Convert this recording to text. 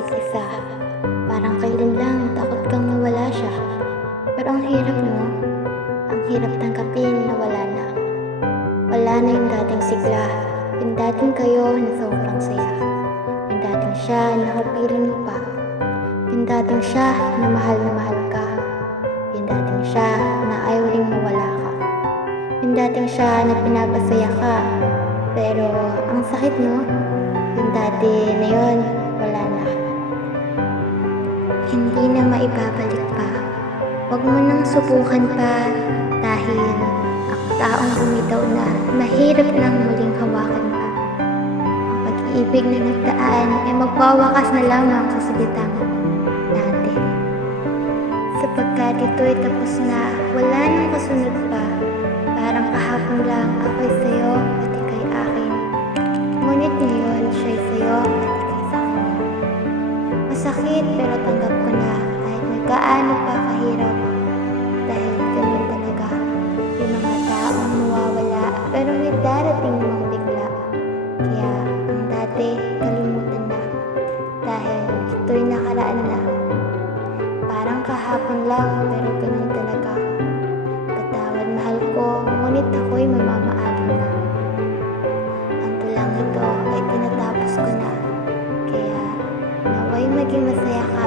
isa't isa. Parang kailan lang takot kang mawala siya. Pero ang hirap no, ang hirap tanggapin na wala na. Wala na yung dating sigla, yung dating kayo na sobrang saya. Yung dating siya na kapiling mo pa. Yung dating siya na mahal ka. Yung dating siya na ayaw ring mawala ka. Yung dating siya na pinapasaya ka. Pero ang sakit no, yung dati na yun, wala na. Hindi na maibabalik pa. Huwag mo nang subukan pa dahil ang taong bumitaw na mahirap nang muling hawakan pa. Ang pag-ibig na nagdaan ay magwawakas na lamang sa salitang natin. Sapagkat ito'y tapos na, wala nang kasunod pa. Parang kahapon lang ako'y sa'yo at ika'y akin. Ngunit ngayon siya'y sa'yo at ika'y sa kanya. Masakit pero tanggap ko na kahit na gaano pa kahirap. Dahil ganun talaga, yung mga taong mawawala pero may darating namang bigla. Kaya ang dati kalimutan na dahil ito'y nakaraan na. Parang kahapon lang pero ganun talaga. Patawad mahal ko, ngunit ako'y mamamaalam na. Ang tulang ito ay tinatapos ko na. Kaya naway maging masaya ka